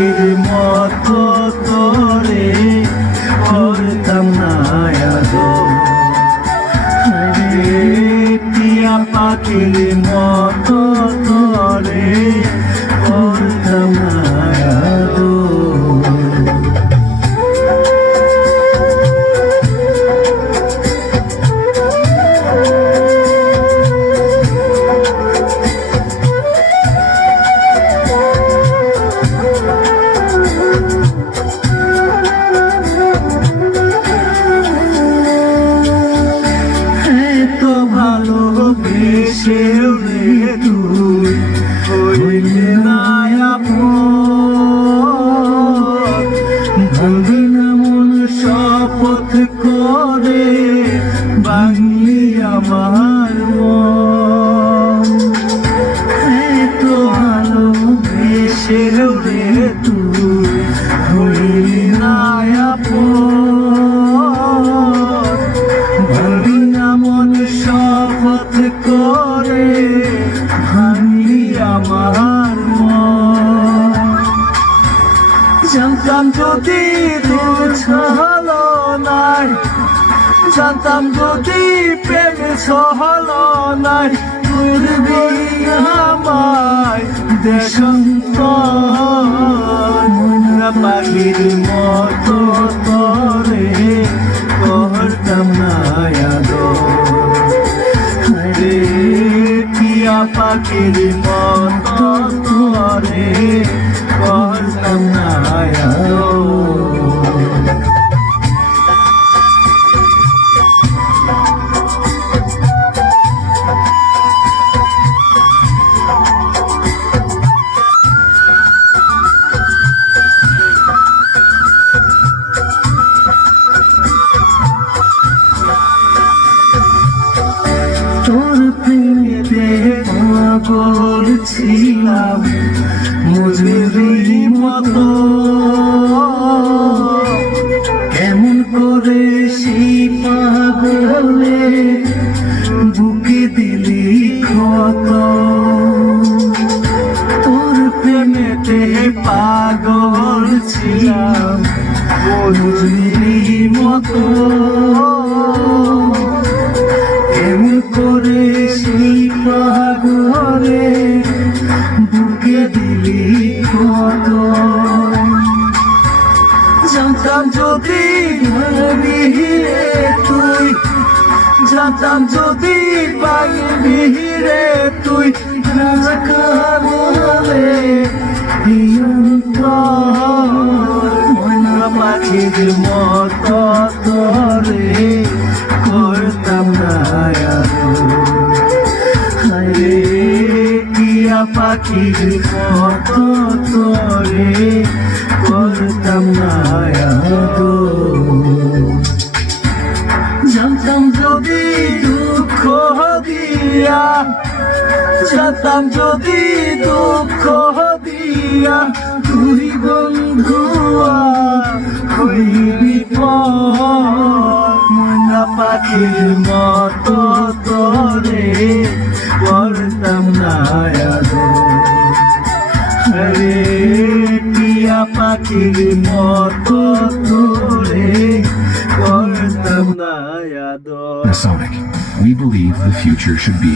পাখির মতো তোরে করতাম না আদর। টিয়া পাখির মতো তোরে করতাম না আদর। ভালোবেসেও রে তুই হইলে না আপন, ভাঙবি না মন শপথ করে বাংলি আমার মন। এত ভালোবেসেও রে তুই হইলে না আপন, ভাঙবি না মন শপথ করে ভাঙলি আমার মন। জানতাম যদি তোর ছলো নাই, জানতাম যদি প্রেম ছলো নাই, করবি আমায় দেশান্তর। মনরা পাখির মতো তোরে করতাম না আদর। টিয়া পাখির মতো তোরে করতাম না আদর। তোর প্রেমেতে পাগল ছিলাম মজুরি মতো, কেমন করে সেই পাগলে বুকে দিলি ক্ষত। তোর প্রেমেতে পাগল ছিলাম মজুরি মতো, কেমন করে সেই পাগলে বুকে দিলি ক্ষত। জানতাম যদি ভাবি রে তুই, জানতাম যদি পাগবি রে তুই, রাজকালে মনরা পাখির মতো তোরে করতাম না আদর। টিয়া পাখির মতো তোরে করতাম না আদর। জানতাম যদি দুঃখ দিয়া, জানতাম যদি দুঃখ দিয়া তুই বন্ধুয়া হইবি পর। মনরা পাখির মতো তোরে করতাম না আদর। টিয়া পাখির মতো তোরে করতাম না আদর। Masonic, we believe the future should be